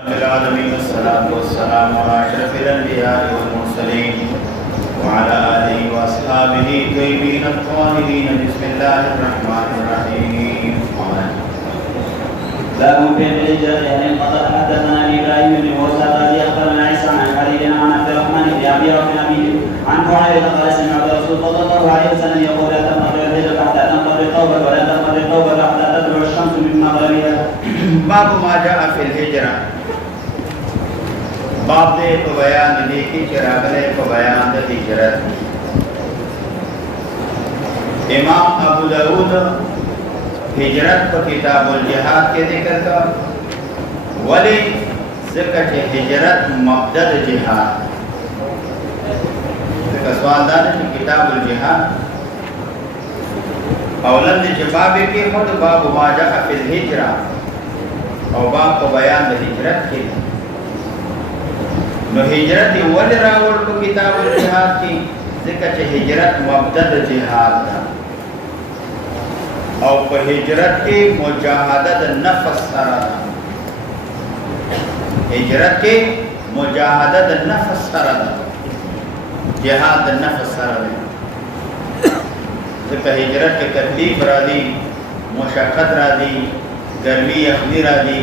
العالمين والصلاة والسلام على أشرف الأنبياء والمرسلين وعلى آله وأصحابه الطيبين الطاهرين. بسم الله الرحمن الرحيم. باب في الهجرة أن قد حدثنا إبراهيم بن موسى قال أخبرنا عيسى عن خليل عن عبد الرحمن بن أبي رافع عن معاوية قال سمعت الرسول صلى الله عليه وسلم يقول لا تمر الهجرة حتى تمر التوبة ولا تمر التوبة حتى تطلع الشمس من مغربها. باب ما جاء في الهجرة. باب دے کو بیان دی کی چراغلے کو بیان دی ہجرت. امام ابو داود ہجرت کو کتاب الجہاد کے ذکر کا ولی ذکر ہجرت مبدد جہاد. ذکر سوال دانا کہ کتاب الجہاد اولند جبابی کی خود باب ما جاء فی الہجرہ اور باب کو بیان دی ہجرت کی. نو ہجرت ول راوڑ کو کتاب الجہاد کی ذکر چھ ہجرت مبدد جہاد دا او پہ ہجرت کی مجاہدت نفس سرا دا. ہجرت کی مجاہدت نفس سرا دا جہاد نفس سرا دا. ذکر ہجرت کی تکلیف را دی مشقت را دی گرمی اخلی را دی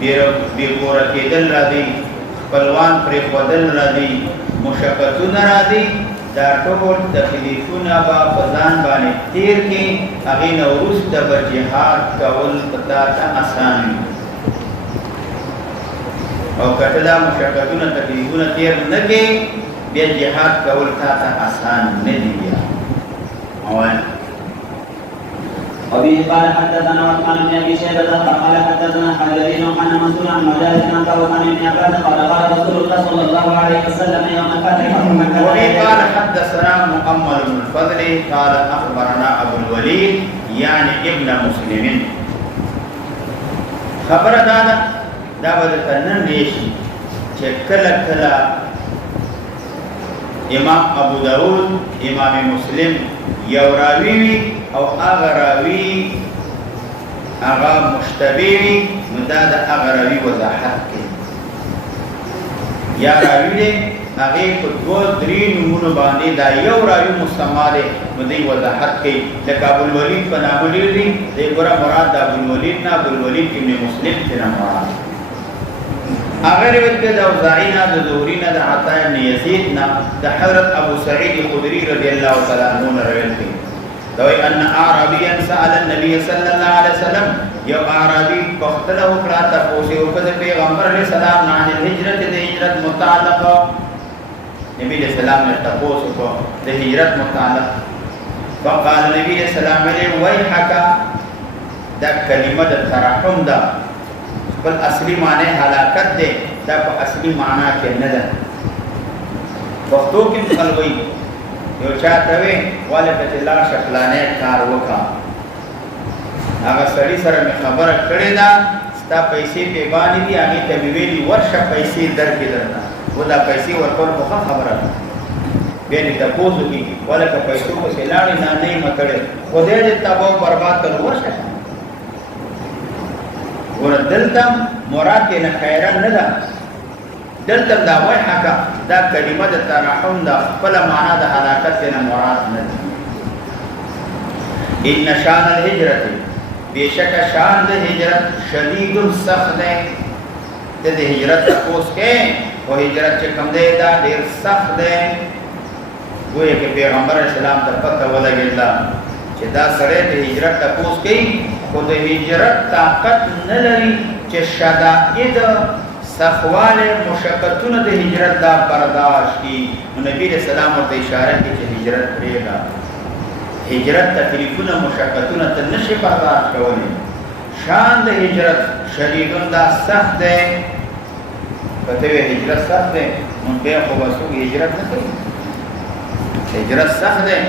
بے قورتی دل را دی پلوان پر خودل را دی مشقتون را دی دا ټول تکلیفون با فزان باندې تیر کی اغین وروسته به جهاد کول پتا تا آسان او کته دا مشقتون تکلیفون تیر نه کی بیا جهاد کول تا آسان نه دی. بیا وبه قال حدثنا عثمان بن ابي شيبه قال حدثنا حجرين عن منصور عن مجاهد عن طاووس عن ابن عباس قال قال رسول الله صلى الله عليه وسلم يوم الفتح وبه قال حدثنا مؤمل بن الفضل قال اخبرنا ابو الوليد يعني ابن مسلم. خبر دادا دا بدل نن ریشي چې کله کله امام ابو داود امام مسلم یو راوی او اغا راوی اغا مشتبیوی مداد اغا راوی وضاحت کی یا راوی دے اغی کو دو دری نمون باندے دا یو راوی مستمع دے مدی وضاحت کی لکا ابو الولید پا نابولیر دی دے برا مراد دا ابو الولید نا ابو الولید ابن مسلم تینا مراد. اگر روایت کے دا اوزاعینا دا زہرینا دا عطا ابن یزید نا دا حضرت ابو سعید خدری رضی اللہ تعالیٰ عنہ روایت کی دوی ان اعرابیا سأل النبی صلی اللہ علیہ وسلم یو اعرابی پختلہ اکڑا تپوسی وقت پیغمبر علیہ السلام عن الحجرت دے ہجرت متعلق نبی علیہ السلام نے تپوس کو دے ہجرت متعلق فقال نبی علیہ السلام علیہ ویحکا دا کلمہ دا ترحم دا بل اصلی معنی حلاکت دے دا پا اصلی معنی کے ندن وقتو کی مخلوی یو چاہتا ہوئے والا کچلا شکلانے کار وکا آگا سڑی سر میں خبر کردے دا ستا پیسی پہ بانی دی آگی تبیویلی ورشا پیسی در کی درنا وہ دا پیسی ورکور بخوا خبر آگا بینی تپوزو کی والا کا پیسو کو سلانی نا نہیں مکڑے خودے دیتا باو برباد کرو ورشا ورہ دلتم مراد کے نخیران ندا دلتم دا ویحکا دا کلمہ دا ترحم دا فلا معنی دا حلاکت دینا مراد ندی. ان شان الحجرت بیشک شان دا حجرت شدید سخت دے دا حجرت تپوس کے وہ حجرت چکم دے دا دیر سخت دے گوئے کہ پیغمبر علیہ السلام تا پتہ ولگ اللہ چھ دا سڑے دا حجرت تپوس کی خود حجرت طاقت نلری چھ شدائد سخوال مشقتون دے ہجرت دا برداشت کی. نبی علیہ السلام اور اشارہ کی چھے ہجرت رہے گا ہجرت تکلیفون مشقتون تنشی برداشت کولی شان دے ہجرت شدیدون دا سخت دے کہتے ہوئے ہجرت سخت دے ان بے خوبصو کی ہجرت نہ کری ہجرت سخت دے.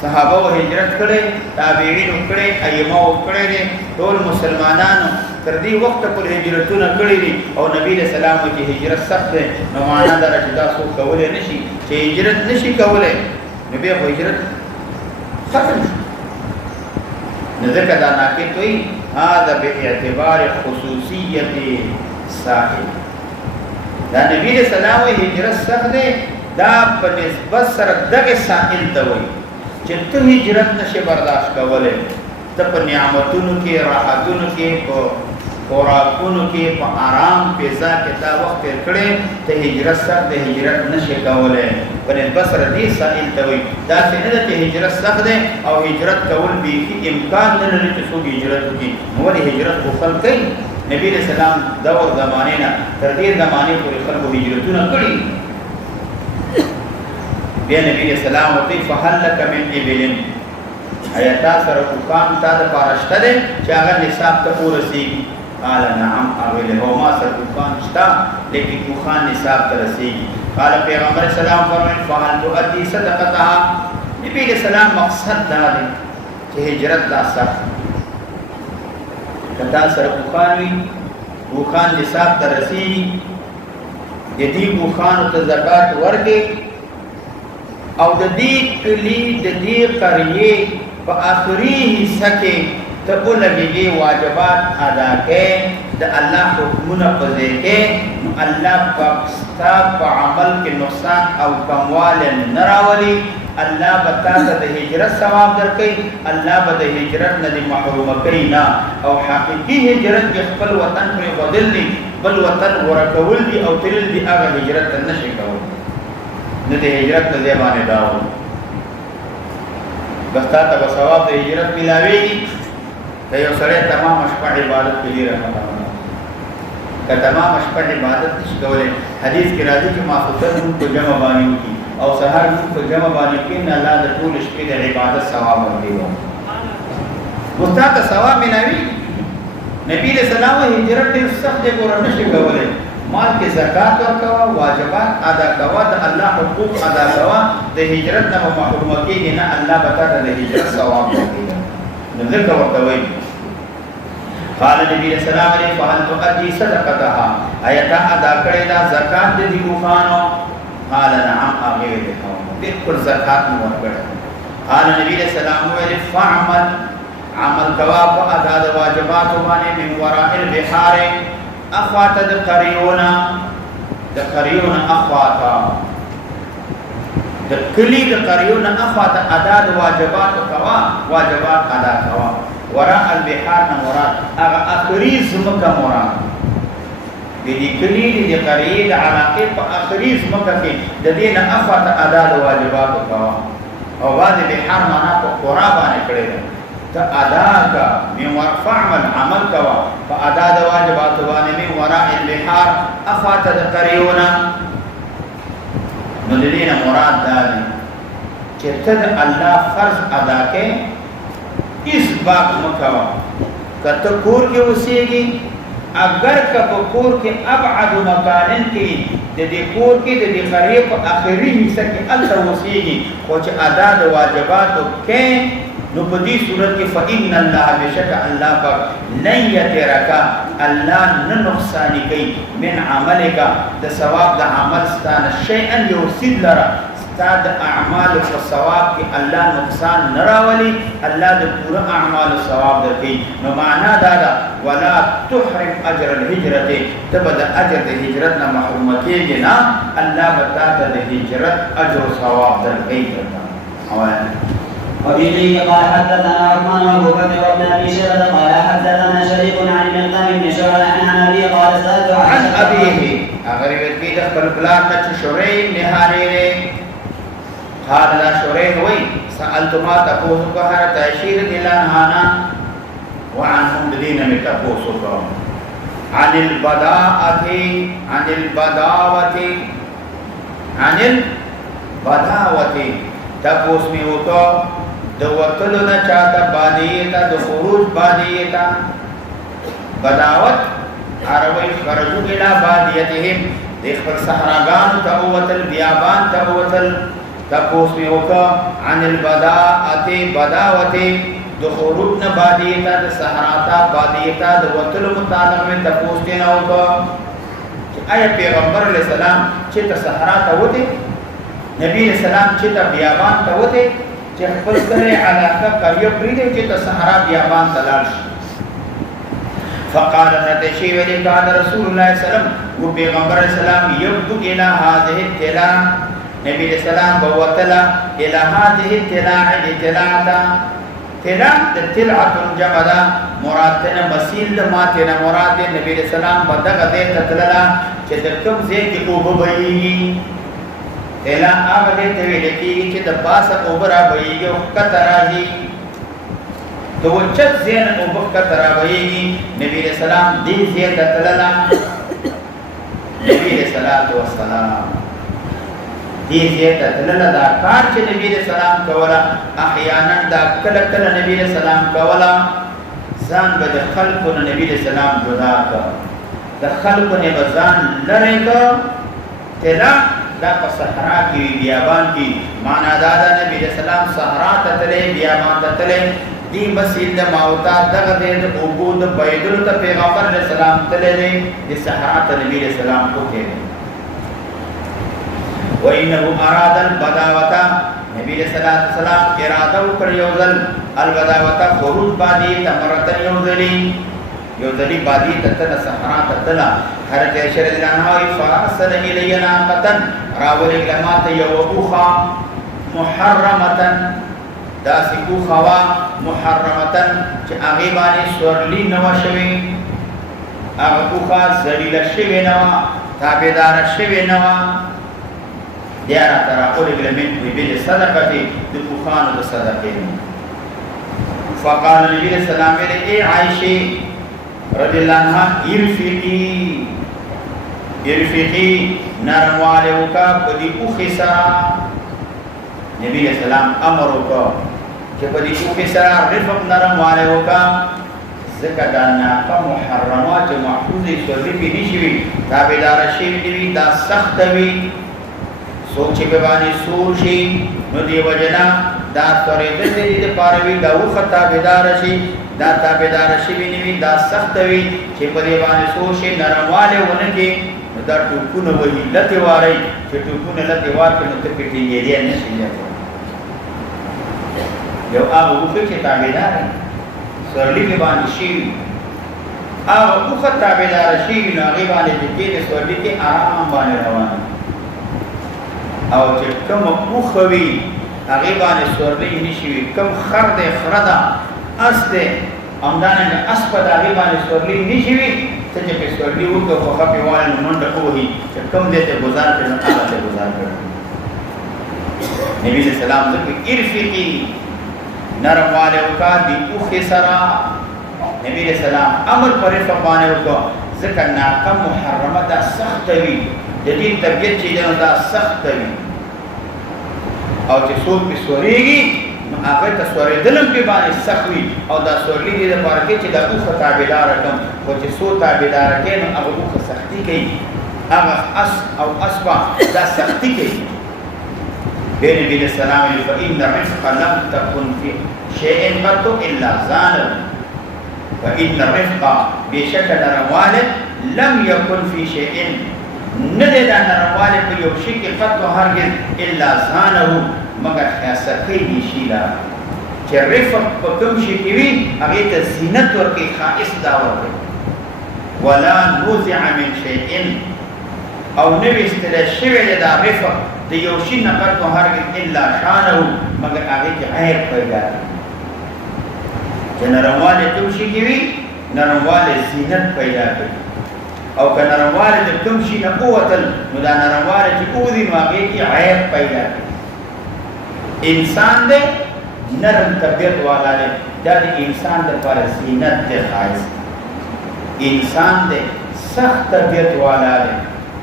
صحابہ و ہجرت کرے تابعین اکڑے ایمہ اکڑے دے دول مسلمانانو کردی وقت پر ہجرتون کڑی دی اور نبی علیہ السلام کی ہجرت سخت ہے نمانا در اجدا سو کولے نشی چھے ہجرت نشی کولے نبی اب ہجرت ختم شو نذکر دانا کی توی هذا باعتبار خصوصیت ساحل دا نبی علیہ السلام هجرت سخت دی دا په نسبت سره دغه ساحل ته وایي چې ته هجرت نشي برداشت کولی ته په نعمتونو کې راحتونو کې په خوراکونو کې په آرام فضا کې دا وخت تېر کړی ته هجرت سخت دی هجرت نشي کولی په نسبت سره دې ساحل ته وایي داسې نه ده چې هجرت سخت دی او هجرت کول بیخي امکان نه لري چې څوک هجرت وکړي نو ولې هجرت خو خلک کوي نبی علیہ السلام دور زمانه نه تر دې زمانه پورې خلکو هجرتونه کړي بیا نبی علیہ السلام ورته فهل لك من ابل آیاتا سره حکام تا د پارشته ده چې هغه نصاب ته ورسیږي قال نعم اویل هو ما سره حکام شتا لیکن حکام نصاب ته رسیږي قال پیغمبر اسلام فرمایي فهل تؤدي صدقتها نبی علیہ السلام مقصد دا دی چې هجرت دا سخت کتا سره بوخانوي بوخان نصاب ته رسیږي د دې بوخانو ته زکات ورکړي او د دې کلی د دې قريې په آخري حصہ کې ته ولګي واجبات ادا کړي د الله حکمونه پځې کې الله پاک ستا په عمل کې نقصان او کموال نه راولي الله بتا ته د هجرت ثواب درکې الله به د هجرت نه محروم کوي نه او حقيقي هجرت خپل وطن پر بدل دي بل وطن ورکول دي او ترل دي هغه هجرت نشي کول نه د هجرت په ځای باندې داو بس تا ته ثواب د هجرت ملاويږي ته یو سره تمام شپه عبادت کوي رحمه که تمام شپه عبادت نشي کولای حدیث کې راځي چې ما خطر کو جمع باندې کی او سحر کو جمع باندې کې نه الله د ټول شپې د عبادت ثواب ورکړي مستحق ثواب ملاوي نبی علیہ السلام هجرت ډېر سخت دی ګور نشي کولای مال کې زکات ورکوا واجبات ادا کوا د الله حقوق ادا کوا د هجرت نه محروم کېږي نه الله بتا د هجرت ثواب ورکړي نو ذکر ورته وایي قال نبی علیہ السلام علیہ فهل تؤدي صدقتها آیتا ادا کړی دا زکات دې ګوخانو قال نعم اغیر بالکل زکات مو ورکړه قال نبی علیہ السلام علیہ فعمل عمل کوا په ادا د واجبات باندې من وراء البحار اخوات د قریونا اخواتا د کلی د قریونا اخوات ادا د واجبات کوا واجبات ادا کوا وراء البحار نه مراد هغه اخري زمکه مراد د دې کلی د قریې د علاقې په اخري زمکه کې د دې نه اخوات ادا د واجبات کوا او بعد بحار معنا په قرا باندې کړی ته ادا کا می ورفعمل عمل کوا په ادا د واجبات باندې می وراء البحار اخوات د قریونا نو د دې نه مراد دا دی چې ته د الله فرض ادا کې اس باق مکوا کته کور کې وسیږي اگر کپ کور کې ابعد مکانن کې د دې کور کې د دې قریب په اخري حصہ کې الله وسیږي خو چې ادا د واجبات کې نو په دې صورت کې فإن الله بشک الله پاک لن يترك الله نه نقصان کوي من عملک د ثواب د عمل ستانه شیئا یوسد لرا ستاد اعمال او ثواب کې الله نقصان نه راولي الله د پوره اعمال او ثواب درکې نو معنا دا ده ولا تحرم اجر الهجرت تبد اجر د هجرت نه محروم کېږي نه الله بتا ته د هجرت اجر او ثواب درکې وبه قال حدثنا عثمان وابو بكر وابن ابي شيبه قال حدثنا شريك عن المقدام بن شعبه عن ابي قال سالت عن ابيه اگر وی دخل بلاد تش شريك نهاري قال لا شريك وي سالت ما تقول قهر تشير الى هانا وعنهم الذين متقوسوا عن البداءة تپوس می وکړه د وتلو نه چاته بادیتا د خروج بادیتا بداوت عربی خرجو الى بادیتهم د خپل صحراګان ته وتل بیابان ته وتل تپوس می وکړه عن البداءة بداوت د خروج نه بادیتا د صحرا ته بادیتا د وتلو متعلق می تپوس نه وکړه آیا پیغمبر علیہ السلام چې ته صحرا ته وته نبی علیہ السلام چې ته بیابان ته وته چې خپل سره علاقه قریه پرې چې ته صحرا بیابان ته لاړ شي فقال نتشي ولي قال رسول الله صلى الله عليه وسلم وبيغمبر السلام يبدو إلى هذه التلاع نبي السلام بوتلا إلى هذه التلاع التلاع تلاع التلعة جمدا مرادنا مسيل ماتنا مراد نبي السلام بدغ ذي تتللا چدكم زيت اوببيي تلا آغده تويلكي چد باس اوبرا بيي وكتراجي تو چد زين اوبك كترابيي نبي السلام دي زيت تتللا نبي الصلاة والسلام دي زيت تتللا دا کار چ نبي السلام کولا احيانا دا کله کله نبي السلام کولا ځان به د خلقو نبی اسلام جدا کړ د خلقو نه بزان لری کړ تلا دا په صحرا کې بیابان کې معنا دا د نبی اسلام صحرا ته تلې بیابان ته تلې دی مسجد ماوتا دغه د عبود بيدل ته پیغمبر اسلام تلې د صحرا ته نبی اسلام کو کې وانه اراد البداوه نبی صلی الله علیه وسلم اراده وکړ یوزل البداوه خروج باندې تمرتن یوزلی باندې تتل صحرا تتل حضرت عائشہ رضی الله عنها فارسل الینا قطن راول لمات یوخا محرمه دا سکو خوا محرمه چې هغه باندې سورلی نو شوی هغه کوخه ذلیل شوی نو تابعدار شوی نو دیارا ترا قولي بلمن ويبيل صدقتي دفوخان الصدقين فقال النبي صلى الله عليه وسلم اي عائشة رضي الله عنها ارفقي نرموالي وكا بدي اخسرا نبي صلى الله عليه وسلم امر وكا بدي اخسرا رفق نرموالي وكا زكدانا فمحرمات محفوظي سوري نشوي تابدار شوي دا سختوي سوچ به باندې سور شي نو دی وجنا دا تورې د دې د پاروي دا وخته بيدار شي دا تابعدار شي ویني دا سخت وي چې په دې باندې سور شي نرمواله ونکي دا ټکونه وایي لته واري چې ټکونه لته وار کنه ته پټي یې نه شي یو هغه وخت چې تابعدار سورلي کې باندې شي هغه وخت تابعدار شي نو هغه باندې دې د سورلي کې آرام باندې روان او چې کوم خوخوي هغه باندې سورلي نشي کوم خر دې خردا اس دې امدانه اس په هغه باندې سورلي نشي ته چې په سورلي وکړو خو په وانه منډه کوي چې کوم دې ته گزار کړي هغه ته گزار کړي نبی سلام دې ارفقي نرمواله وکا دې اوخه سرا نبی سلام امر پر فقانه وکړه ځکه ناقم محرمه ده سخت وي د دې طبيعت چې دا سخت وي او چې څوک په سوريږي هغه ته سورېدلم په باندې سخت وي او دا سورلي دې لپاره چې دا اوخه تابعدار کم او چې څو تابعدار کین هغه اوخه سختي کوي هغه اس او اسبا دا سختي کوي بين نبي السلام فإن الرفق لم تكن في شيء قط إلا زانه فإن الرفق بشكل نرمواله لم يكن في شيء ندد أن نرمواله في يوشك قط هرگز إلا زانه مگر خیاستي شيلا چې رفق په کوم شي کې وي هغه ته زینت ورکړي خاص دا ورکړي ولا نوزع من شيء او نوې استل شوی دا رفق د یو شي نه قط هرگز الا شانه مگر هغه کې عیب پیدا چې نرمواله کوم شي کې وي نرمواله زینت پیدا کوي او که نرمواله د کوم شي نه قوتل نو دا نرمواله چې اوذي نو هغه کې عیب پیدا کوي انسان دې نرم طبيعت والا دی دا د انسان د پر زینت ته خاص انسان دې سخت طبيعت والا دی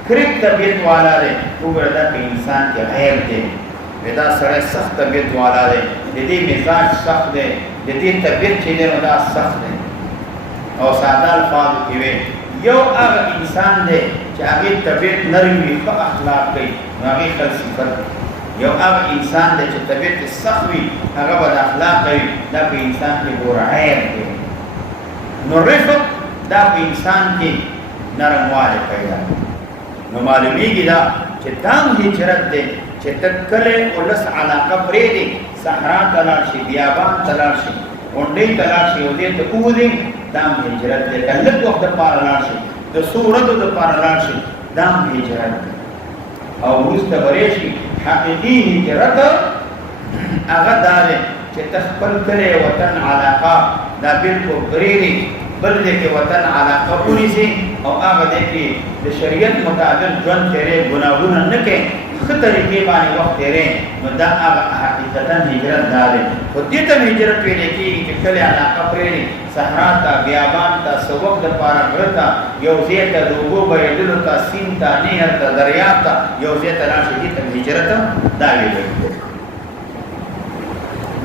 کریک طبيعت والا دی وګورئ دا انسان کې عیب دی ودا سره سخت طبيعت والا دی د دې مزاج سخت دی د دې طبيعت چې دی دا سخت دی او ساده الفاظ کې وي یو هغه انسان دی چې هغه طبيعت نرم وي خو اخلاق کوي هغه خل صفات یو هغه انسان دی چې طبيعت سخت وي هغه بد اخلاق کوي دا په انسان کې ګور عیب دی نو رفق دا په انسان کې نرمواله پیدا نو معلومیږي دا چې دام هجرت دی چې تکله ولس علاقه پرې دی صحرا تلاشي بیابان تلاشي اونډې تلاشي او دې ته کوودي دام هجرت دی کله وخت د پاره لاړ شي د سورته د پاره لاړ شي دام هجرت دی او ورسته ورشي حقيقي هجرت هغه دار چې تخپل کړي وطن علاقه دا بالکل غریري بل دې کې وطن علاقه ونیسي او هغه دې کې د شریعت مطابق ژوند تیرې ګناهونه نه کوي خطرې کې باندې وخت تیرې نو دا هغه حقیقتا هجرت دار او دې ته هجرت ویل کېږي چې کله علاقه پرې صحرا ته بیابان ته سوق د پاره غرتا یو ځای ته د اوبو بهېدلو ته سیند ته نهر ته دریاب ته یو ځای ته راشي دې ته هجرت دا ویل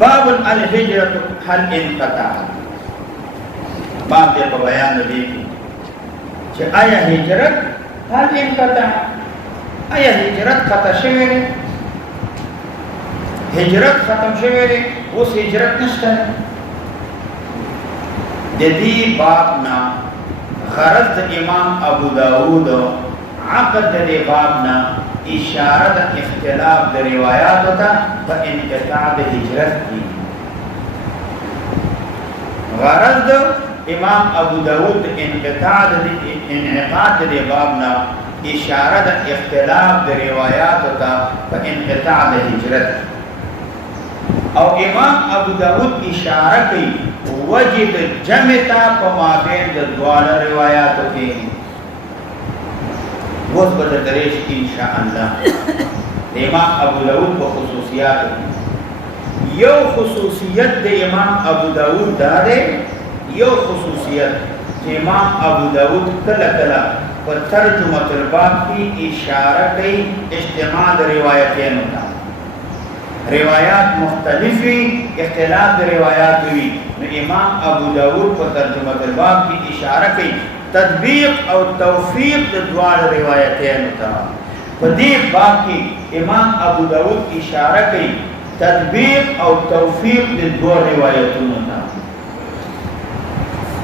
باب الهجرة هل انقطع باب دې په بیان دی چې آیا هجرت هل انقطع آیا هجرت قطع شوی دی هجرت ختم شوی دی اوس هجرت نشته د دې باب نه غرض د امام ابو داود عقد د دې باب نه اشاره د اختلاف د روایات ته په انقطاع د هجرت کی غرض د امام ابو داود انقطاع د انعقاد د باب نه اشاره د اختلاف د روایات ته په انقطاع د هجرت او امام ابو داود اشاره کوي وجب جمع تا په مابین د دوه روایاتو کې وس بدر دریش ان شاء الله امام ابو داود په خصوصیات یو خصوصیت د امام ابو داود دا ده یو خصوصیت چې امام ابو داود کله کله په ترجمه الباب کې اشاره کوي اجتماع د روایتونو ته روایات مختلفی اختلاف د روایات وی نو امام ابو داود په ترجمه الباب کې اشاره کوي تطبیق او توفیق د دوه روایتونو ته په دې باب کې امام ابو داود اشاره کوي تطبیق او توفیق د دوه روایتونو ته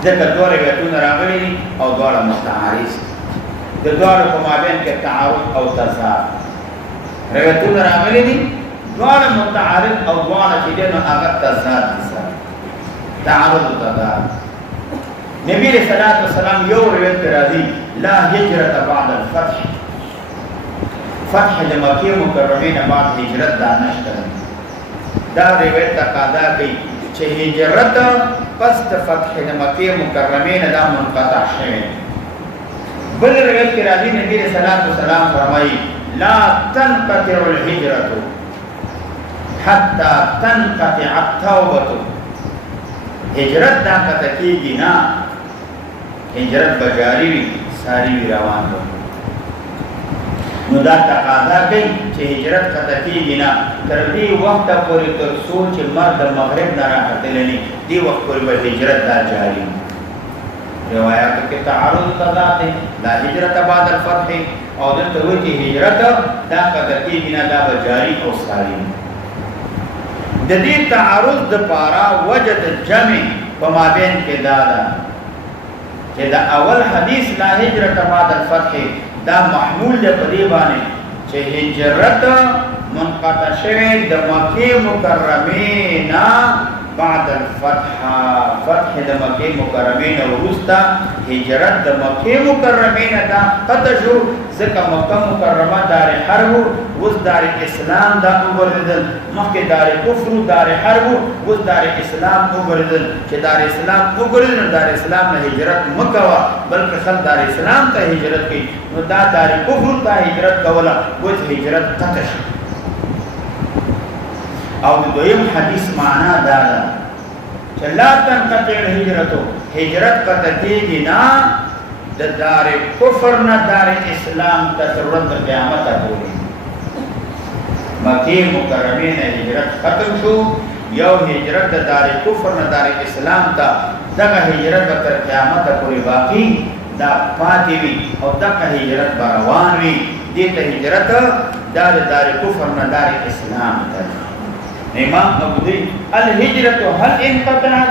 ځکه دوه روایتونه راغلي او دوه مستعارض د دوه په مابین کې تعارض او تضاد روایتونه راغلي دي دوه متعارض او دوه چې دنه هغه تضاد دي تعارض او تضاد نبی رسول الله والسلام یو روایت راځي لا هجرت بعد الفتح فتح د مکه مکرمه نه بعد هجرت دا نشته دا روایت تقاضا کوي چې هجرت پس د فتح د مکه مکرمه نه دا منقطع شوی بل روایت کې راځي نبی رسول الله والسلام فرمایي لا تنقطع الهجرة حتى تنقطع التوبة هجرت دا قطع کیږي نه هجرت بجاری وي ساری وي روان دي نو دا تقاضا کوي چې هجرت قطع کیږي نه تر دې وخت پورې تر څو چې مرد د مغرب نه راختلني دې وخت پورې به هجرت دا جاری روایت کې تعارض تضاد لا هجرت بعد الفتح او دلته وایي چې هجرت دا قطع کیږي نه دا بجاری او ساری د دې تعارض د پارا وجد جمع په مابین کې دادا چې دا اول حدیث لا هجرت بعد الفتح دا محمول دی په دې باندې چې هجرت منقطع شوه د مکه مکرمه نه بعد الفتح فتح د مکه مکرمه نه وروسته هجرت د مکه مکرمه نه دا قطع شو ځکه مکه مکرمه دار حرب وز دار اسلام دا وګرځیدل مخکې دار کفر دار حرب وز دار اسلام وګرځیدل چې دار اسلام وګرځیدل دار اسلام نه هجرت مکوا بلکې خل دار اسلام ته هجرت کی نو دا دار کفر ته هجرت کوله وز هجرت قطع شو او دویم حدیث معنا دا ده چې لا تنقطع الهجرة هجرت قطع کیږي نه د دار کفر نه دار اسلام ته تر ورځې قیامت پورې مکه مکرمه نه هجرت ختم شو یو هجرت د دار کفر نه دار اسلام ته دغه هجرت تر قیامت پورې باقی دا پاتې وي او دغه هجرت روان وي دې ته هجرت دار کفر نه دار اسلام ته امام ابو دی الهجرة هل انقطعت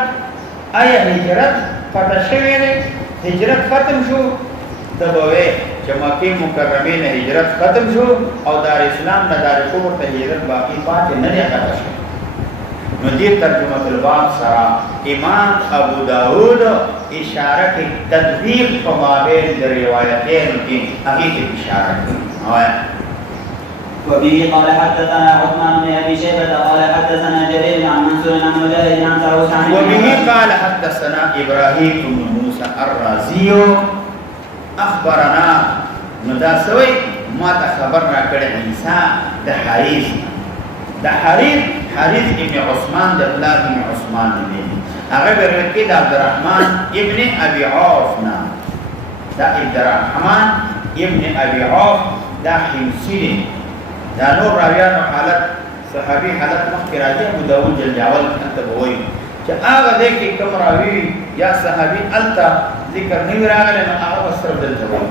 آیا هجرت قطع شوی دی هجرت ختم شو دبوی چې مکه مکرمه نه هجرت ختم شو او دار اسلام نه دار کفر ته هجرت باقی پاتې نه دی قطع شو نو دې ترجمه الباب سره امام ابو داود اشاره کې تطبیق په مابین د روایتین کې هغه ته اشاره کوي. وبه قال حدثنا عثمان بن ابي شيبه قال حدثنا جرير عن منصور عن مجاهد عن طاووس عن وبه قال حدثنا ابراهيم بن موسى الرازي اخبرنا نداسوي ما خبر را کړه عيسى د حارث حارث ابن عثمان د بلاد ابن عثمان دی هغه ورته د عبدالرحمن ابن ابي عوف نا دا عبدالرحمن ابن ابي عوف دا حمصي دا نور راویانو حالت صحابي حالت مخکې راځي ابو داود جلجاول ته وایي چې هغه دې کې کوم راوي یا صحابي التا ذکر نه راغلی نو هغه وسره دلته وایي.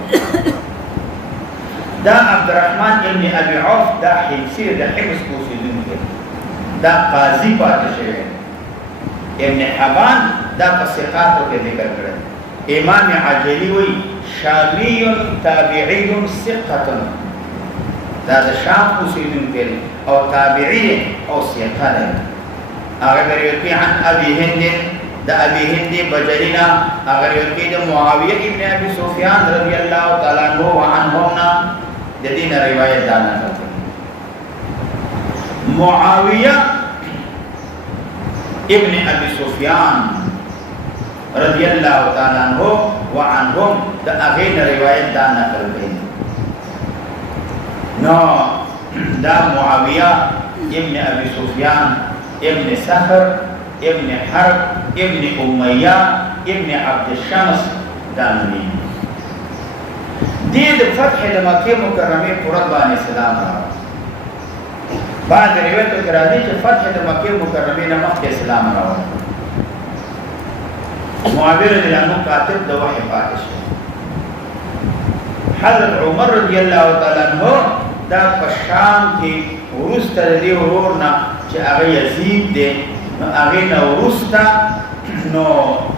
دا عبدالرحمن ابن ابي عوف دا حمصي د حمص اوسیدونکی دا قاضي پاتې شوی. ابن حبان دا په ثقاتو کې ذکر کړی. امام عجلی وایي شامی تابعی ثقه دا د شام اوسیدونکی او تابعی او ثقه دی. هغه روایت عن ابي هند دا ابي هند بجلینا هغه روایت د معاویه ابن ابي سفیان رضی الله تعالی عنہ وعنهما د دین روایت دا نقل کړي. معاویه ابن ابي سفیان رضی الله تعالی عنہ وعنهم دا هغه روایت دا نقل کړي. نو دا معاویه ابن ابي سفیان ابن سخر ابن حرب ابن امیہ ابن عبد الشمس دانوی دې د فتح د مکه مکرمه پورت باندې سلام راوړ. بعد روایت کې راځي چې فتح د مکه مکرمه نه مخکې سلام راوړ. معاویه رضی الله عنه کاتب د وحی پاتې شو. حضرت عمر رضی الله تعالی عنہ دا په شام کې ورسته دی ورورنا چې هغه یزید دی نو هغه نو ورسته نو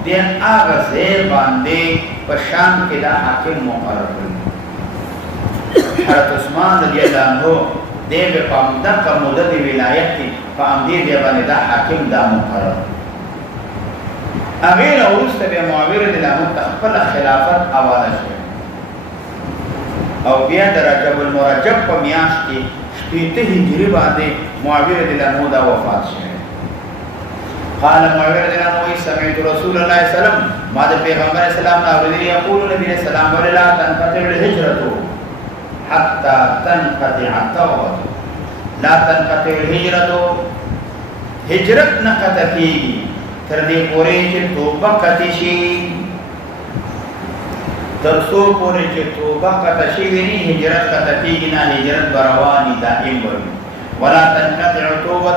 د هغه ځای باندې په شام کې دا حاکم مقرر کړ. حضرت عثمان رضی الله عنه دې په دغه موده د ولایت کې په امدی دی باندې دا حاکم دا مقرر. هغه نو ورسته به معاویه رضی الله عنه خپل خلافت حواله شو او بیا د رجب المرجب په میاشت کې شپږ هجری باندې معاویه رضی الله عنه دا وفات شو. قال معاویه رضی الله عنه سمعت رسول الله صلی الله علیه وسلم ما د پیغمبر اسلام نه اوریدلی یقول نبی اسلام ولا تنقطع الهجرة حتى تنقطع التوبة لا تنقطع الهجرة هجرت نه قطع کیږي تر دې پورې چې توبه قطع شي. ترسو پورې چې توبه قطع شي ویني هجرت قطع کیږي نه. هجرت برواني دائم وي. ولا تنقطع توبة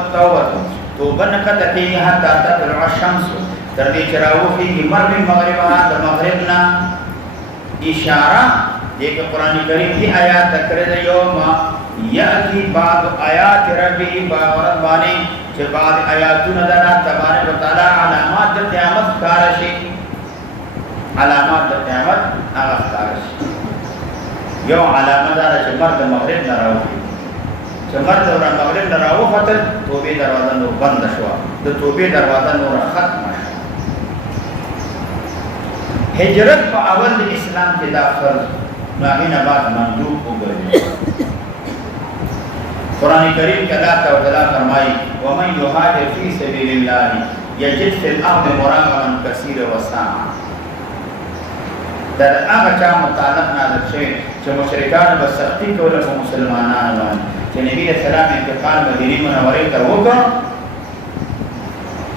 توبه نه قطع کیږي حتی تطلع الشمس تر دې چې راوخیږي مرغ مغربها د مغرب نه. اشاره دې په قران کریم کې آیات تکرر یوم یاتی بعض آیات ربی باوربانی چې بعض آیاتونه د الله تبارک وتعالى علامات د قیامت ښکار شي. علامات د قیامت هغه ښکار شي. یو علامه دا چې مرغ د مغرب نه راوخیږي. چې مرغ د مغرب نه راوخته توبې دروازه نور بند شو. د توبې دروازه نور ختم شو. هجرت په اول د اسلام کې دا فرض نو هغه نه بعد مندوب وګرځي. قرآن کریم کې الله تعالی فرمایي ومن يهاجر في سبيل الله يجد في الارض مراغما كثيرا وسعا. دا هغه چا متعلق نازل شوی چې مشرکان به سختی کوله په مسلمانانو باندې چې نبی اسلام انتقال مدینه منورې ته وکړ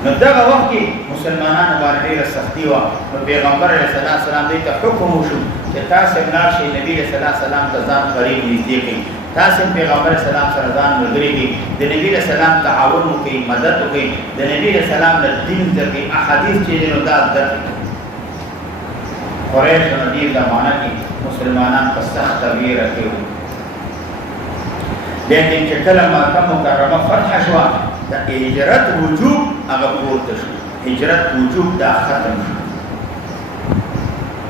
نو دغه وخت کې مسلمانانو باندې ډېره سختی وه. نو پیغمبر علیه السلام دې ته حکم وشو چې تاسو لاړ شئ نبی علیه السلام ته ځان قریب نږدې کړئ. تاسو پیغمبر اسلام سره ځان ملګری کړئ. د نبی علیه السلام تعاون وکړئ، مدد وکړئ. د نبی علیه السلام د دین ذکر احادیث چې دي نو دا ذکر قریش د دې زمانہ کې مسلمانان په سخت ویره کې وو. لیکن چې کله مکه مکرمه فتح شوه د هجرت وجوب هغه پورته شو. هجرت وجوب دا ختم شو.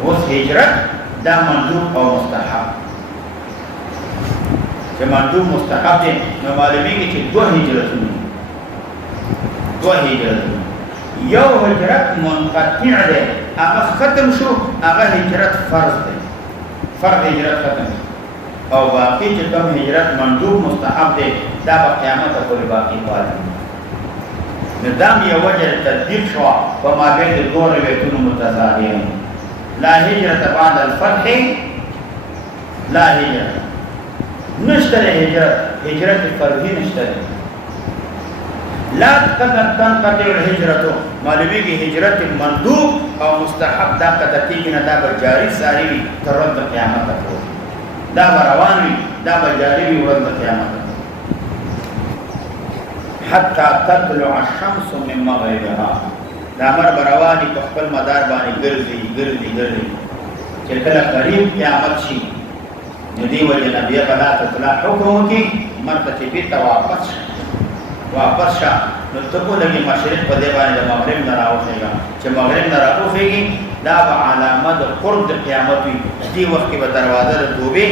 اوس هجرت دا مندوب او مستحب. چې مندوب مستحب دی نو معلومیږي چې دوه هجرتونه یو هجرت منقطع دی هغه ختم شو هغه هجرت فرض دی فرض هجرت ختم او باقی چې کوم هجرت مندوب مستحب دی دا په قیامت پورې باقی پاتې ندام یو وجه تطبیق شو په مابین د دوه روایتونو متضادین لا هجرت بعد الفتح لا هجرت نشته هجرت فرضی نشته لا تنقطع الهجرة معلومی کی هجرت مندوب او مستحب دا قطعی کی دا بجاری ساری بھی ترد قیامت تک دا بروان بھی دا بجاری بھی ورد قیامت تک حتی تطلع الشمس من مغربها دا مر بروانی کو خپل مدار بانی گرزی چکل قریب قیامت شی ندی وجه نبی بلا تطلع حکم کی مرتبی توافت واپس شا نو تکو لگی مشرق پا دیبانی دا مغرب نراو خیگا چه مغرب نراو خیگی دا با علامه دا قرب دا قیامتوی دی وقت کی با دروازه دا دوبی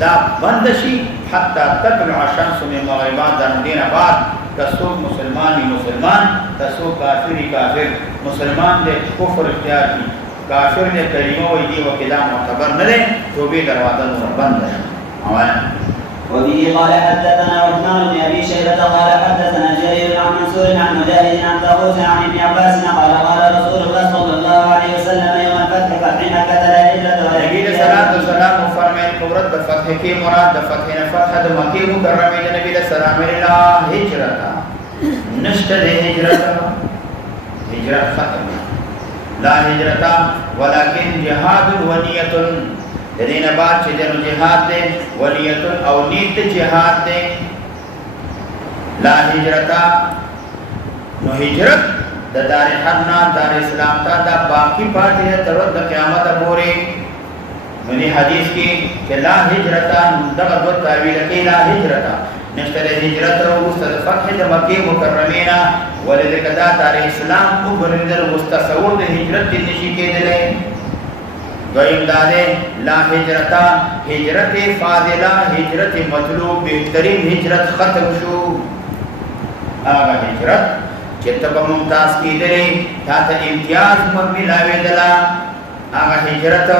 دا بندشی حتی تطلع الشمس من مغربان دا دین بعد کسوک مسلمانی مسلمان کسوک کافری کافر مسلمان دے کفر اختیار کی کافر دے کریمہ وی دی وقت دا معتبر ندے دوبی دروازه دا بندشی آوایا وبه قال حدثنا عثمان بن ابي شيبه قال حدثنا جرير عن منصور عن مجاهد عن طاووس عن ابن عباس قال قال رسول الله صلى الله عليه وسلم يوم الفتح فتح مكه لا هجره ولا نبی علیہ الصلوۃ والسلام فرمائے قبرت بفتح کی مراد فتح فتح مکہ مکرمہ نبی علیہ السلام لا ہجرت نشت ہجرت ختم لا هجرت ولكن جهاد ونیۃ دین بعد چې د جهاد دے ولیت او نیت جهاد دے لا هجرت نو هجرت د دار حق دار اسلام تا دا باقی پاتې تر د قیامت پورې منی حدیث کې چې لا هجرت دغه د تعویل کې لا هجرت نشته هجرت او مستد فتح د مکه مکرمه ولذلك دار اسلام او ګرځل مستصور د هجرت نشي کېدلې دویم داده لا هجرتا هجرت فاضلہ ہجرت مطلوب بہترین ہجرت ختم شو آغا ہجرت چتا با ممتاز کی دلی تاتا امتیاز ملاوی دلا آغا ہجرت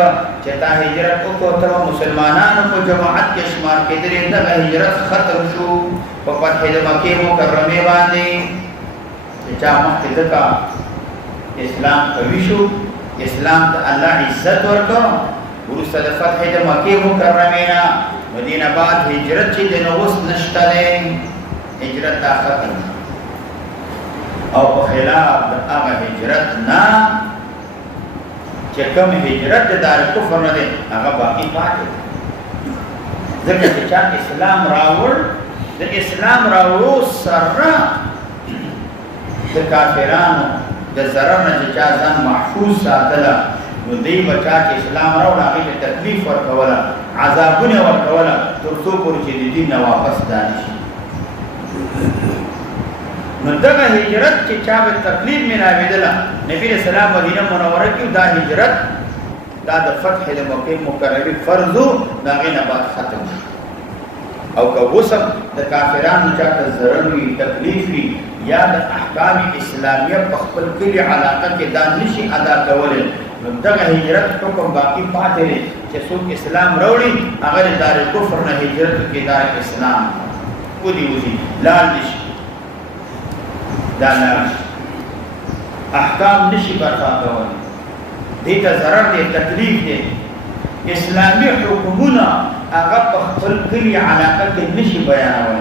چتا ہجرت کو تبا مسلمانانو کو جماعت کے شمار کی دلی تبا ہجرت ختم شو پا فتح مکی مکرمی باندی چا مختدکا اسلام قوی شو اسلام ته الله عزت ورکو ورسته د فتح د مکه مکرمه مدینه بعد هجرت چې د نووس نشته هجرت تا ختم او په خلاف د هغه هجرت نه چې کوم هجرت د دار کفر نه ده هغه باقی پاتې ځکه چې اسلام راوړ د اسلام راوړو سره د کافرانو د ضرر نه چې ځان محفوظ ساتله نو دی بچا چې اسلام راوړ هغه ته تکلیف ورکوله عذابونه ورکوله تر څو پورې چې د دین نه واپس دانشي نو دغه هجرت چې چا به تکلیف ملاوېدله نبی رسول الله مدینه منوره کې دا هجرت دا د فتح د مکه مکرمه فرض دا غینه بعد ختم او که وسم د کافرانو چا ته ضرر وي تکلیف وي یا د احکام اسلامیه په خپل کلی علاقه کې دا نشي ادا کولای نو دغه هجرت حکم باقی پاتې دی چې څوک اسلام راوړي هغه د دار کفر نه هجرت کې دار اسلام ودی لال نشي دا نه احکام نشي برخا کولای دې ته ضرر دی تکلیف دی اسلامی حکمونه هغه په خپل کلی علاقه کې نشي بیانوي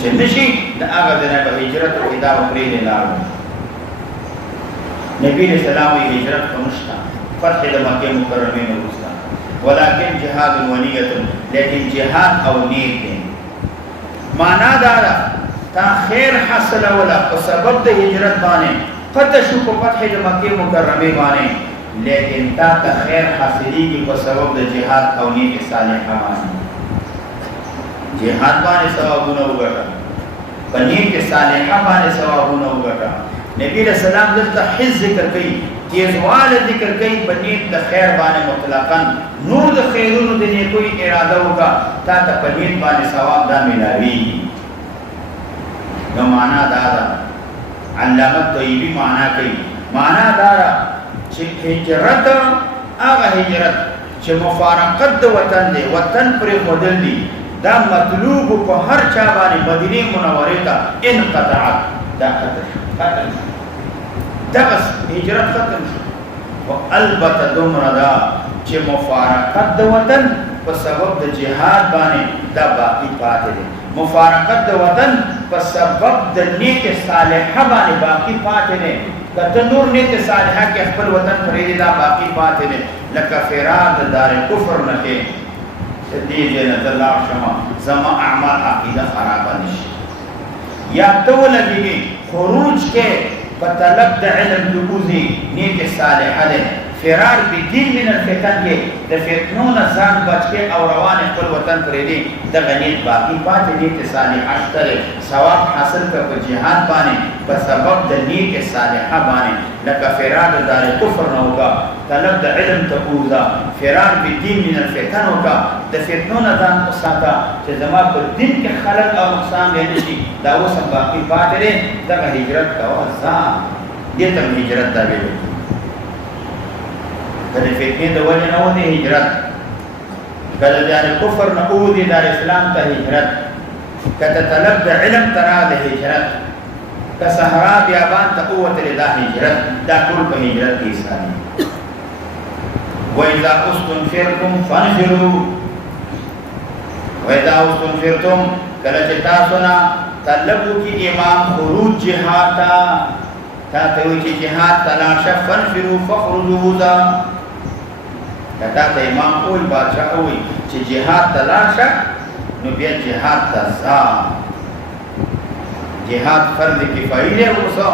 چې نشي د هغه د نه هجرت او ادا وکړي نه لاړ نبی رسول الله هجرت کومشتا فتح د مکه مکرمه نه وستا ولکن جهاد ونیت لیکن جهاد او نیت دی معنا دا تا خیر حاصل ولا په سبب د هجرت باندې فتح شو په فتح د مکه مکرمه باندې لیکن تا ته خیر حاصلېږي په سبب د جهاد او نیت صالحه باندې جهاد باندې ثوابونه وګټه په نیت صالحه باندې ثوابونه وګټه نبی رسول الله دلته حز ذکر کوي تیزوال ذکر کوي په نیت د خیر باندې مطلقاً نور د خیرونو د نیکوي اراده وکړه تا ته په نیت باندې ثواب دا ملاوي نو معنا دا ده علامه طیبی معنا کوي معنا دا چې هجرت هغه هجرت چې مفارقت د وطن دی، وطن پرې ښودل دي، دا مطلوب په هر چا باندې مدینه منورې ته انقطعت، دا ختم شو، دغه هجرت ختم شو. و البته دومره ده چې مفارقت د وطن په سبب د جهاد باندې دا باقی پاتې دی. مفارقت د وطن په سبب د نیک صالحه باندې باقی پاتې دی. کته نور نیک صالحه کې خپل وطن پرېږدي دا باقی پاتې دی. لکه فرار د دار کفر نه کې دې جنت الله شما زما اعمال عقیده خراب نشي، یا تو لګي خروج کې په طلب د علم دبوزي نیک صالحه ده. فرار بدین من الفتن کې د فتنو نه ځان بچ کې او روان خپل وطن پرېږدي، دغه نیت باقی پاتې نیک صالحه شته، ثواب حاصل کړه په جهاد باندې په سبب د نیک صالحه باندې. لکه فرار د دار کفر نه وکړه، طلب د علم ته ووځه، فرار بدین من الفتن وکړه، د فتنو نه ځان وساته چې زما په دین کې خلل او نقصان دی نشي، دا اوس هم باقی پاتې دی. دغه هجرت کوه ځان دې ته هجرت دا ویل کله فتنې د وجه نه ودی هجرت، کله دار کفر نه ودی دار اسلام ته هجرت، کله طلب د علم ترا د هجرت، که صحرا بیابان ته قوت دا هجرت، دا ټول په هجرت کې اسلامي. وَإِذَا أُسْتُنْفِرْتُمْ فَانْفِرُوا وَإِذَا أُسْتُنْفِرْتُمْ کله چې تاسو نه طلب وکړي امام خروج جهاد ته، تا ته وایي چې جهاد ته لاړ شه، فانفروا فاخرجوا وځه. که تا ته امام وایي، بادشاه وایي چې جهاد ته لاړ شه، نو بیا جهاد ته ځه. جهاد فرض کفایي دی اوسه،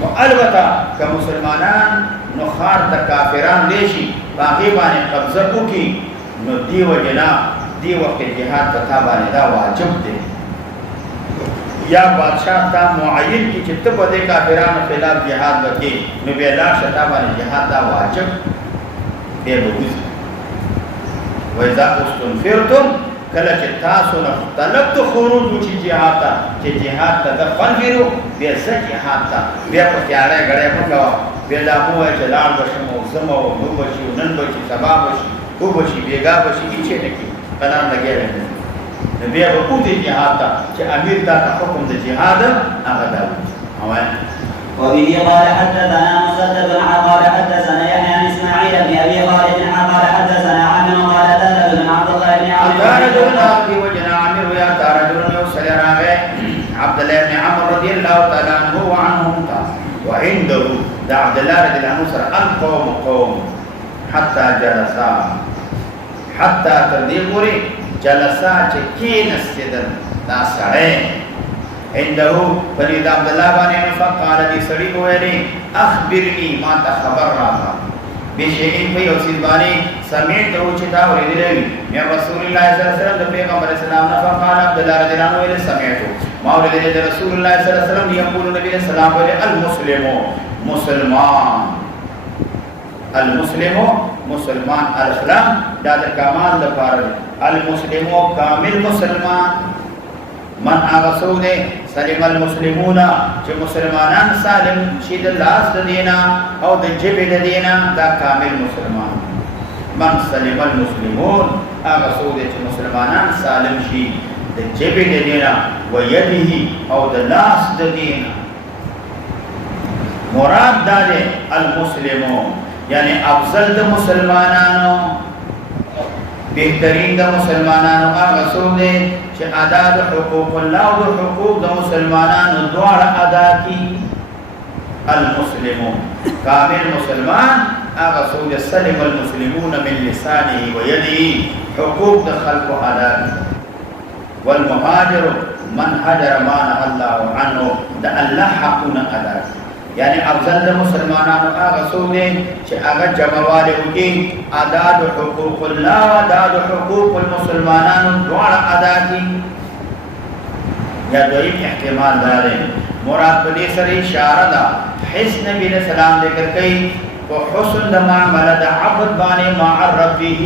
نو البته که مسلمانان نو خار د کافران دی شي په هغې باندې قبضه وکړي، نو دې وجې نه دې وخت جهاد په تا باندې دا واجب دی. یا بادشاہ تا معین کی چې ته په دې کافرانو خلاف جهاد وکړې، نو بیا لاړ شه، تا باندې جهاد دا واجب دی به وځي. وإذا استنفرتم کله چې تاسو نه طلب د خروج وشي جهاد ته، چې جهاد ته د فانفروا بیا ځه جهاد ته، بیا په تیاری ګړی مه کوه، بیا دا مه وایه چې لاړ به شم او ځم او نو به شي نن به شي سبا به شي او به شي بېګا به شي هېڅ یې نه کړي، قلم لګیا دی. نو بیا به وځي جهاد ته چې امیر تا ته حکم د جهاد هغه دا وایي. وبه قال حدثنا مسدد قال حدثنا يحيى بن اسماعيل بن ابي خالد قال حدثنا عامر قال اتى رجل عبد الله بن عمرو عبد الله بن عمرو رضي الله تعالى عنه وعنهم قال وعنده دا عبد الله رضي الله عنه سر القوم قوم حتى جلسا حتى تدبري جلسا چکین استدر دا سڑے عنده فرید عبد الله باندې فقال دي سړي ویلي اخبرني ما ته خبر راغله بشيء په یو څه باندې سمعت او چې دا ورېدلې مې رسول الله صلی الله علیه وسلم د پیغمبر اسلام نه فقال عبد الله رضی الله عنه ویل سمعت ما ورېدلې د رسول الله صلی الله علیه وسلم یقول نبی اسلام ویل المسلم مسلمان المسلم مسلمان الاسلام دا د کمال لپاره المسلم کامل مسلمان من آغسو دے سلم المسلمون چه مسلمانان سالم شی د لاس د دینا او د جبه د دینا دا کامل مسلمان. من سلم المسلمون آغسو دے چه مسلمانان سالم شی د جبه د دینا و یده او د لاس د دینا. مراد دا دے المسلمون یعنی افضل د مسلمانانو بهترین د مسلمانانو هغه څوک دی چې ادا د حقوق الله او د حقوق د مسلمانانو دواړه ادا کړي. المسلمون کامل مسلمان هغه څوک دی سلم المسلمون من لسانه و یده حقوق د خلقو ادا کړي. والمهاجر من هجر ما نهى الله عنه د الله حقونه ادا کړي. یعنی افضل د مسلمانانو هغه څوک دی چې هغه جمعوالی وکړي ادا د حقوق الله ادا د حقوق المسلمانانو دواړه ادا کړي. یا دویم احتمال دا دی مراد په دې سره اشاره ده حسن نبی علیہ السلام ذکر کوي په حسن د معامله د عبد باندې مع ربه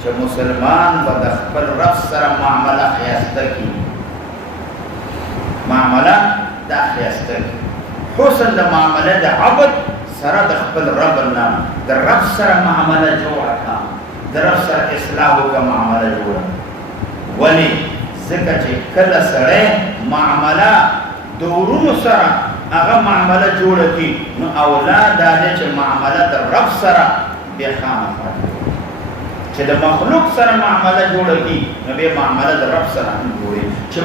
چې مسلمان به د خپل رب سره معامله ښایسته کړي، معامله دا ښایسته کړي. حسن د معامله د عبد سره د خپل رب نه د رب سره معامله جوړه کا د رب سره اصلاح وکړه معامله جوړه ولی ځکه چې کله سره معامله د ورونو سره هغه معامله جوړه کی نو اولاد د چې معامله د رب سره بیا خامخا چې د مخلوق سره معامله جوړه کی نو به معامله د رب سره جوړي چې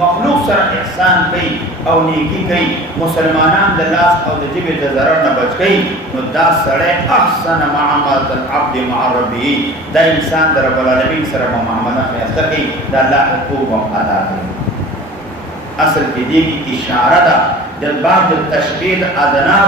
مخلوق سره احسان کوي او نیکی کوي مسلمانان د لاس او د جبه د ضرر نه بچ کوي نو دا سړی احسن معامله العبد مع ربه دا انسان د رب العالمین سره معامله کوي دا الله حقوق ادا کوي اصل کې دې اشاره ده د باب د تشبیه ادنا